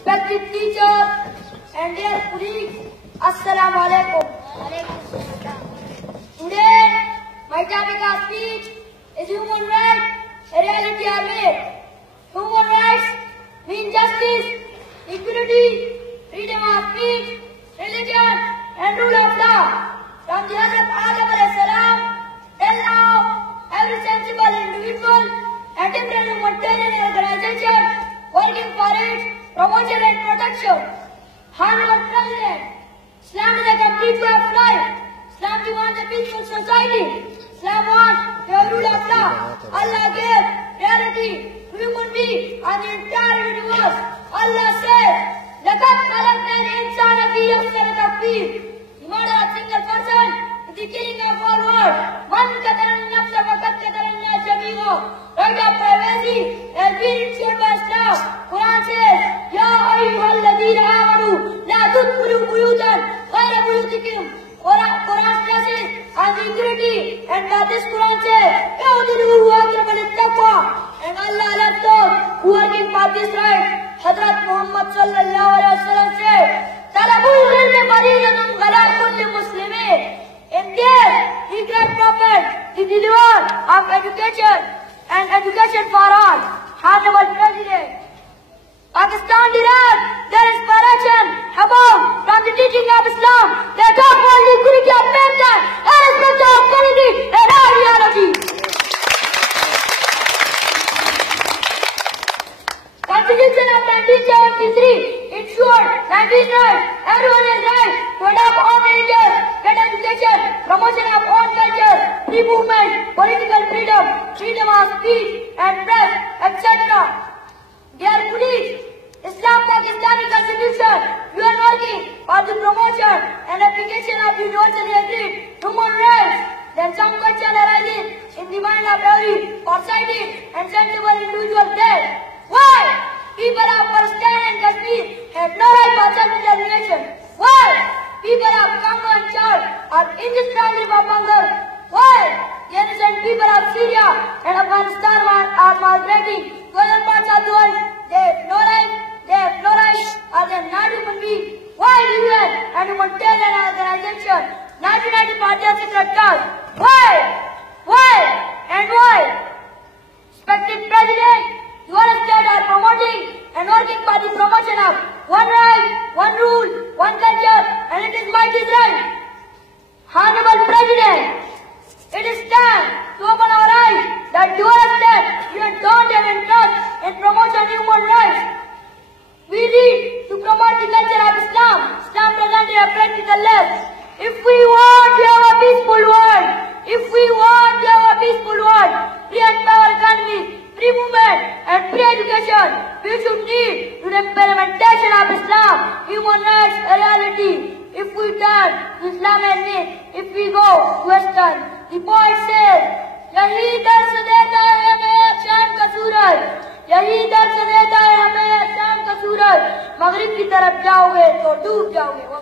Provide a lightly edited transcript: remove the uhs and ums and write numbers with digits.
respected teachers and dear colleagues, Assalamu alaikum. Today, my topic of speech is human rights, a reality or myth. Human rights mean justice, equality, freedom of speech, religion, and rule of law. From the Hazrat Adam alayhi salam till now, every sensible individual and different humanitarian organization working for its promotion and protection. Honorable President, Islam is a complete way of life. Islam demands a peaceful society. Islam wants the rule of law. Allah gave priority to human beings and the entire universe. Allah says, لَقَدْ خَلَقْنَا الْإِنسَانَ فِي أَحْسَنِ تَقْوِيمٍ. He murdered a single person with the killing of all world. مَنْ قَتَلَ النَّفْسَ فَقَدْ قَتَلَ النَّاسَ جَمِيعًا. Right of privacy has been ensured by Islam. Quran says, يَا أَيُّهَا الَّذِينَ آمَنُوا لَا تَدْخُلُوا بُيُوتًا غَيْرَ بُيُوتِكُمْ. Quran stresses on the equality, and this Quran says, اعْدِلُوا أَقْرَبَ لِلتَّقْوَى. And Allah left those who are working for this right. Hazrat Muhammad sallallahu alayhi wa sallam said, طَلَبُ الْعِلْمِ فَرِيضَةٌ عَلَى كُلِّ مُسْلِمٍ. In this, the great prophet, the deliverer of education and education for all. Honorable President, Pakistan derives their inspiration above from the teaching of Islam. They talk about the equality of mankind, irrespective of quality and ideology. Constitution of 1973 ensured that we rights. Everyone has right to adopt own religion, get education, promotion of own culture, free movement, political freedom, freedom of speech and press, etc. Dear colleagues, Islam Pakistani Constitution, you are working for the promotion and application of universally agreed human rights. Then some question arises in the mind of every foresighted and sensible individual that why people of Palestine and Kashmir have no right for self-determination? Why people of Congo and Chad are indispensable for hunger? Why the innocent people of Syria and Afghanistan are migrating to other parts of the world? They have no right, or they are not human beings. Why the UN and humanitarian organization, 1990 party of secret cause? Why? And why? Respected President, your state are promoting and working for the promotion of one right, one rule, one culture, and it is might is right. Honorable President, it is time to open our eyes that your state even don't have interest in promotion human rights. We need to promote the culture of Islam. Islam presented a practical left. If we want to have a peaceful world, free and power economy, free movement and free education, we should need to the implementation of Islam, human rights, a reality. If we turn to Islam and myth, if we go Western, the poet says, यही दर्श देता है हमें शाम का सूरज, यही दर्श देता है हमें शाम का सूरज, मगरिब की तरफ जाओगे तो डूब जाओगे।